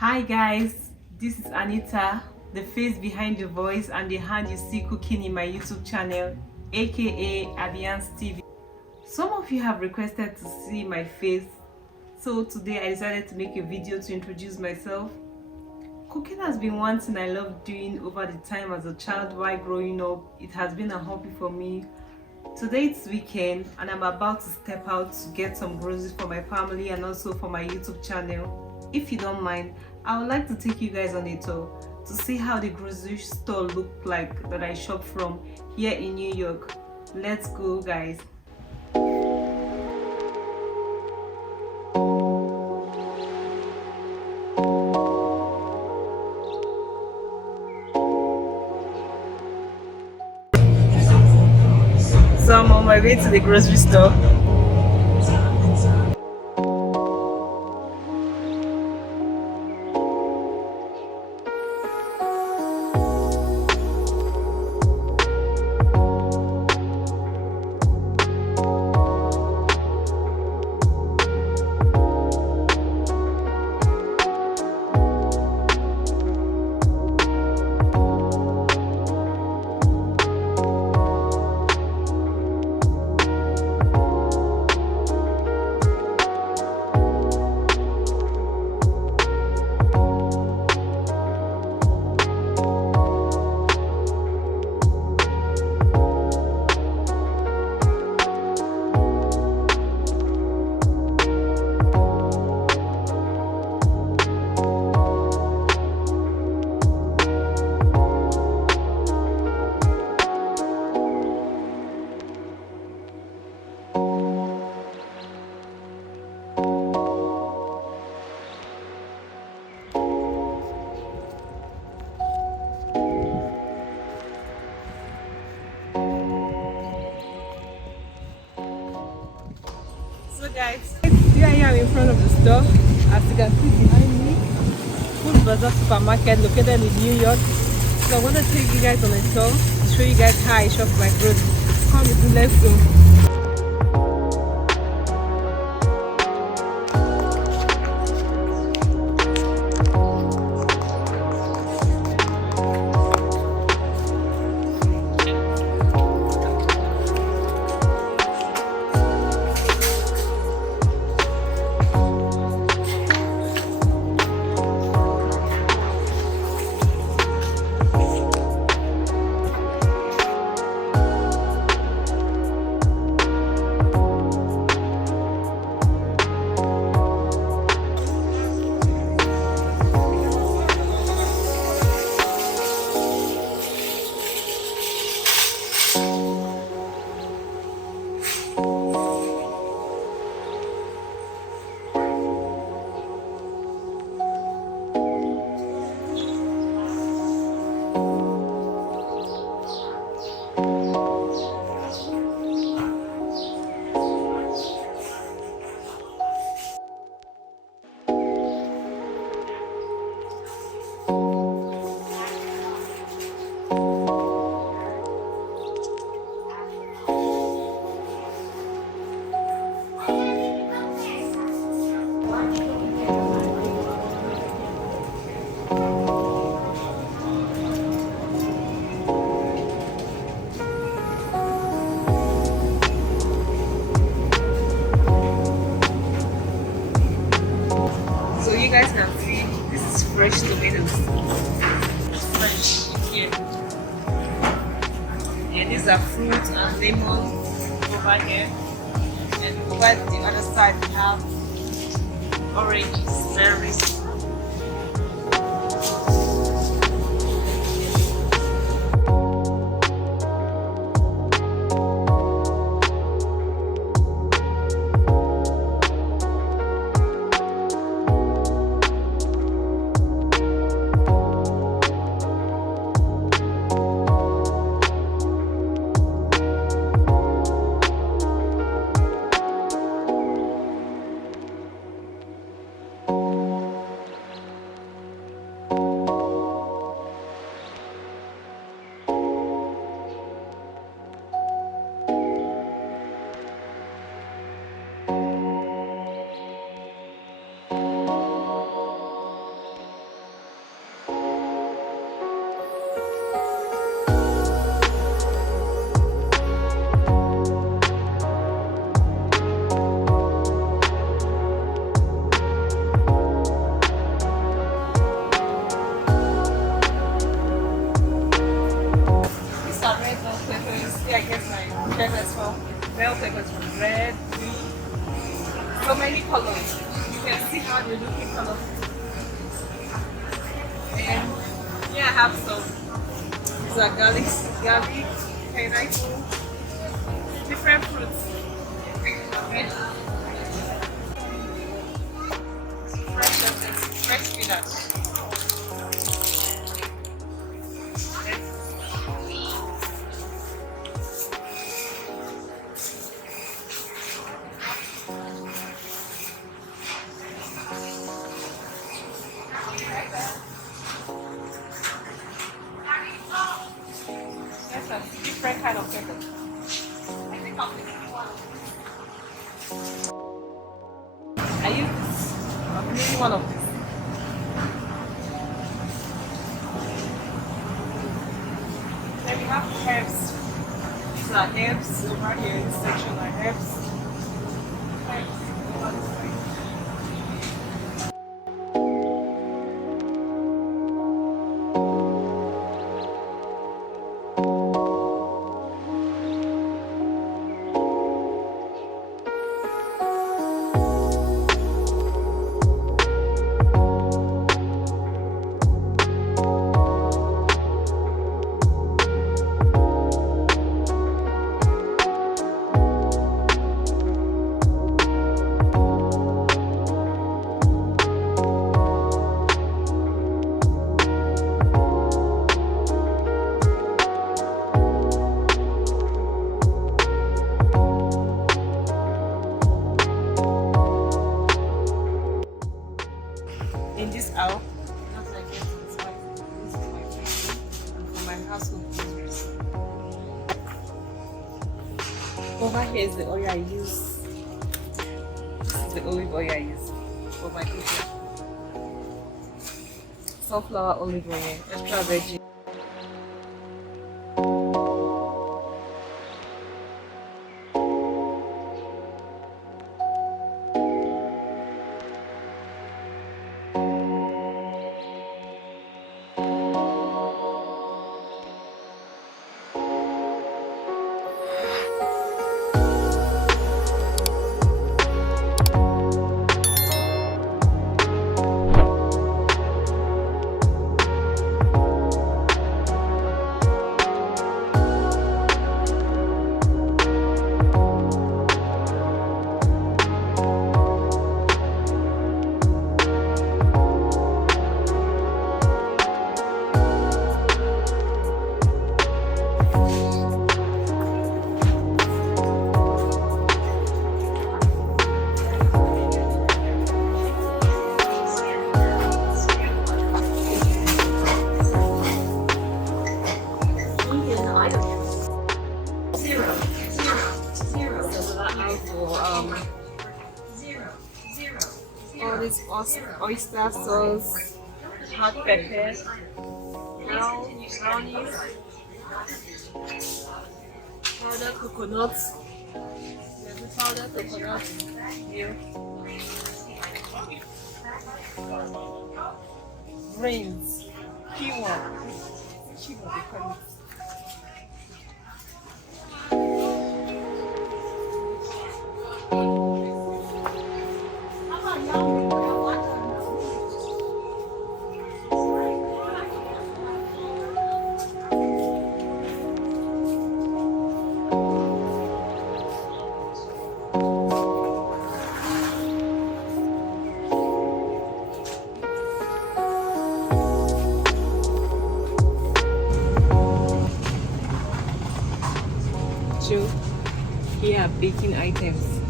Hi guys, this is Anita, the face behind the voice and the hand you see cooking in my YouTube channel, aka Abianstv. Some of you have requested to see my face, so today I decided to make a video to introduce myself. Cooking has been one thing I love doing over the time as a child while growing up. It has been a hobby for me. Today it's weekend and I'm about to step out to get some groceries for my family and also for my YouTube channel. If you don't mind, I would like to take you guys on a tour to see how the grocery store looked like that I shop from here in New York. Let's go guys. So I'm on my way to the grocery store. So guys, here I am in front of the store. As you can see behind me, Food Bazaar supermarket located in New York. So I want to take you guys on a tour to show you guys how I shop my groceries. Come with me, let's go. So you guys can see this is fresh tomatoes. Fresh here. Yeah, these are fruits and lemons over here. And over the other side we have oranges, berries. bell peppers from red, green, so many colors. You can see how they look in colors. And here I have some. These are garlic, pineapple, different fruits. Okay. Fresh lettuce, fresh spinach. Yes, sir. Different kind of pepper. I think I'll pick one. I use this. I'm using one of these. Then we have herbs. These are herbs over here in this section are herbs. Herbs over this side. In this aisle, just like this, this is my kitchen and for my household groceries. Over here is the oil I use. This is the olive oil I use for my kitchen. Sunflower olive oil, extra virgin. All this oyster sauce, hot pepper, brownies, powdered coconut, powdered coconut milk, grains, quinoa, they call it. Here are baking items,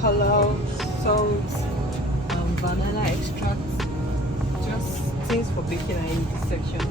color, salt, vanilla extract, just things for baking are in this section.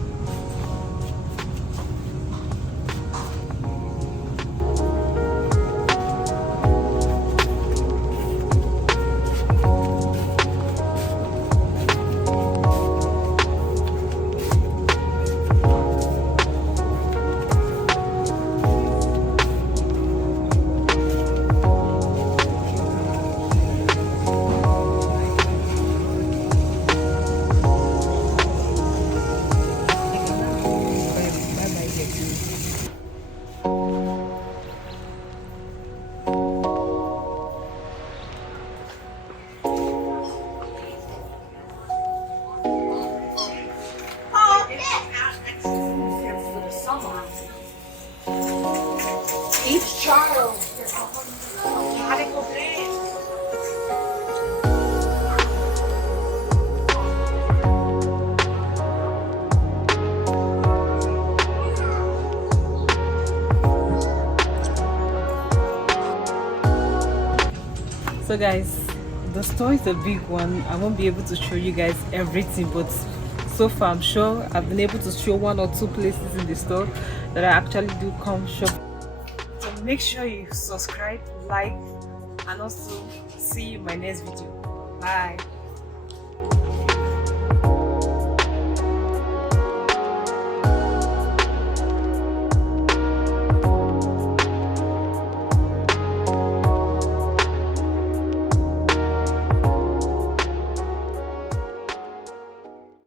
So guys, the store is a big one. I won't be able to show you guys everything, but so far I'm sure I've been able to show 1 or 2 places in the store that I actually do come shop. So make sure you subscribe, like, and also see you in my next video. Bye.